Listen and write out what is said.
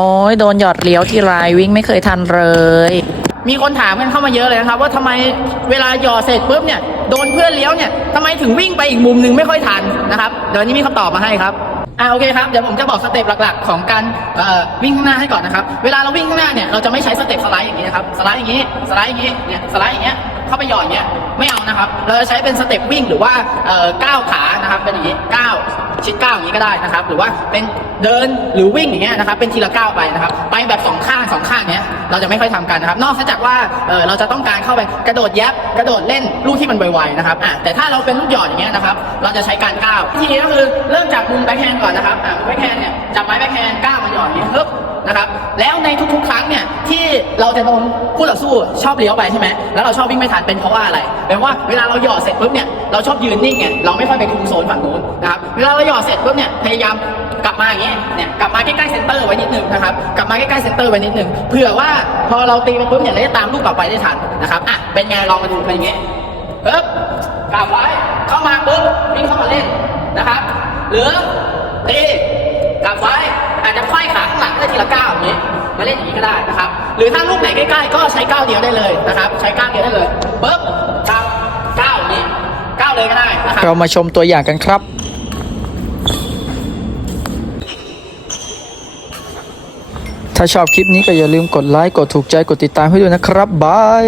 โอ้ยโดนหยอดเลี้ยวทีไรวิ่งไม่เคยทันเลย มีคนถามกันเข้ามาเยอะเลยนะครับ ว่าทำไมเวลาหย่อเสร็จปุ๊บเนี่ยโดนเพื่อนเลี้ยวเนี่ยทำไมถึงวิ่งไปอีกมุมหนึ่งไม่ค่อยทันนะครับเดี๋ยวนี้มีคำตอบมาให้ครับอ่าโอเคครับเดี๋ยวผมจะบอกสเต็ปหลัก ๆ ของการวิ่งข้างหน้าให้ก่อนนะครับ เวลาเราวิ่งข้างหน้าเนี่ยเราจะไม่ใช้สเต็ปสไลด์อย่างนี้นะครับสไลด์อย่างนี้สไลด์อย่างนี้เนี่ยสไลด์อย่างเงี้ย เข้าไปหย่อนเงี้ยไม่เอานะครับ เราจะใช้เป็นสเต็ปวิ่งหรือว่าเอ่อก้าวขานะครับเป็นอย่างนี้ก้าวชิดก้าวอย่างนี้ก็ได้นะครับ หรือว่าเป็นเดินหรือวิ่งอย่างเงี้ยนะครับ เป็นทีละก้าวไปนะครับ ไปแบบสองข้างสองข้างเนี้ยเราจะไม่ค่อยทำกันนะครับ นอกจากว่าเออเราจะต้องการเข้าไปกระโดดแยบกระโดดเล่นลูกที่มันไวๆนะครับอะแต่ถ้าเราเป็นลูกหยอดอย่างเงี้ยนะครับ เราจะใช้การก้าวทีนี้ก็คือเริ่มจากมุมแบ็คแฮนด์ก่อนนะครับอะแบ็คแฮนด์เนี่ยจับไม้แบ็คแฮนด์ก้าวมาหยอดอย่างนี้ฮึบนะครับ แล้วในทุกๆ ครั้งเนี่ย ที่เราจะโดนคู่ต่อสู้ชอบเลี้ยวไปใช่ไหมแล้วเราชอบวิ่งไม่ทันเป็นเพราะว่าอะไรเป็นเพราะว่าเวลาเราหยอดเสร็จปุ๊บเนี่ยเราชอบยืนนิ่งไงเราไม่ค่อยไปคุมโซนฝั่งนู้นนะครับเวลาเราหยอดเสร็จปุ๊บเนี่ยพยายามกลับมาอย่างนี้ยเนี่ยกลับมาใกล้ๆเซนเตอร์ไว้นิดนึงนะครับกลับมาใกล้ๆเซนเตอร์ไว้นิดนึงเผื่อว่าพอเราตีไปปุ๊บเนี่ยเราจะตามลูกต่อไปได้ทันนะครับอะเป็นไงลองมาดูเป็นอย่างนี้ยปึ๊บกลับไว้เข้ามาปุ๊บวิ่งเข้ามาเล่นนะครับ หรือตีกลับไว้อาจจะไขว้ขาข้างหลังได้ทีละก้าว มาเล่นอย่างนี้ก็ได้นะครับ หรือถ้าลูกไหนใกล้ๆก็ใช้ก้าวเดียวได้เลยนะครับ ใช้ก้าวเดียวได้เลยปึ๊บครับก้าวนี้ก้าวเลยก็ได้นะครับเรามาชมตัวอย่างกันครับถ้าชอบคลิปนี้ก็อย่าลืมกดไลค์ กดถูกใจ กดติดตามให้ด้วยนะครับ บาย